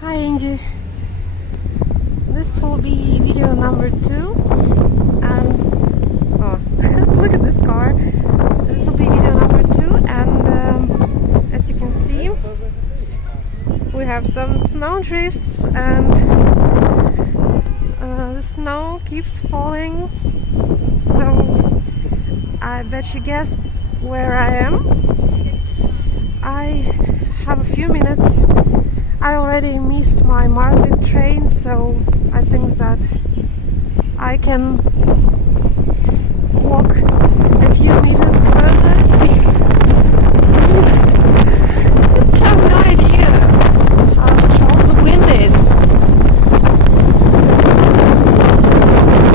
Hi Angie, this will be video number 2 and oh look at this car. This will be video number 2 and as you can see we have some snow drifts and the snow keeps falling, so I bet you guessed where I am. I have a few minutes. I already missed my market train, so I think that I can walk a few meters further. Just have no idea how strong the wind is.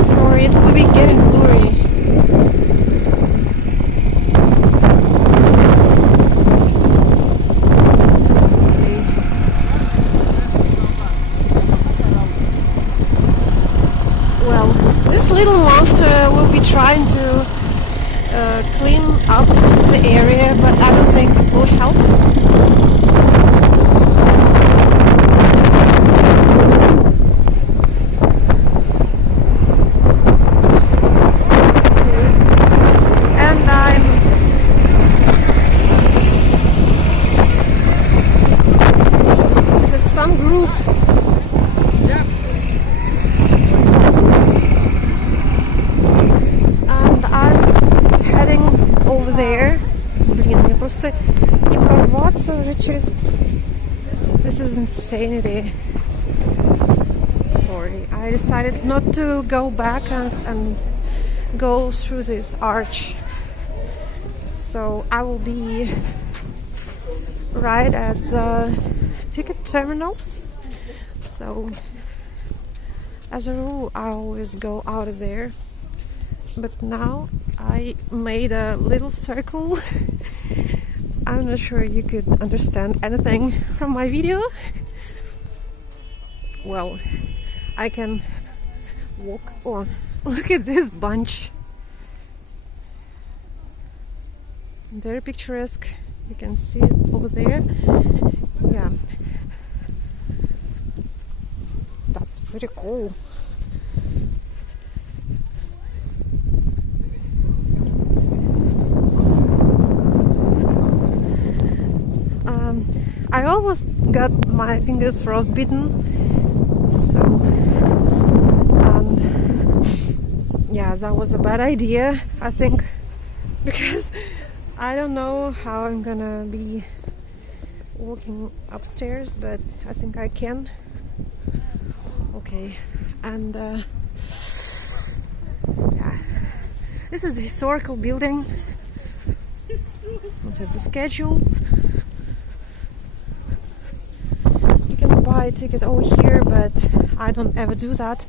Sorry, it will be getting blurry. This little monster will be trying to clean up the area, but I don't think it will help. And this is some group. Over there. Блин, мне просто не прорваться уже через... This is insanity. Sorry, I decided not to go back and go through this arch. So I will be right at the ticket terminals. So as a rule, I always go out of there. But now I made a little circle. I'm not sure you could understand anything from my video. Well, I can walk on. Look at this bunch. Very picturesque. You can see it over there. Yeah. That's pretty cool. I almost got my fingers frostbitten, so yeah, that was a bad idea, I think, because I don't know how I'm gonna be walking upstairs, but I think I can. Okay, and yeah, this is a historical building. There's a schedule. Buy a ticket over here, but I don't ever do that.